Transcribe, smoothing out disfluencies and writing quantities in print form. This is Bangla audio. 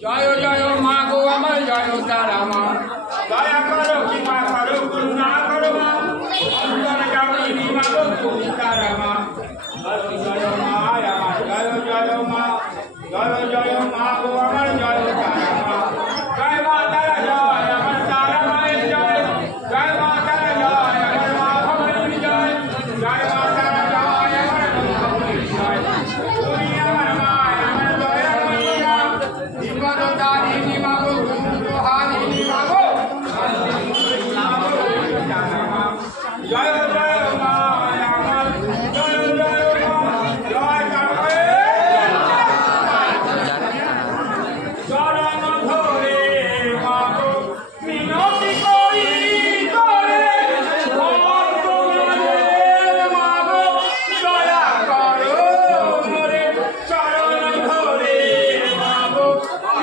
জয় জয় মা গো আমার জয় তারা মা, দয়া করো কৃপা করো করুণা করো মা, অন্তর জাগরণী মা গো তুমি তারা মা।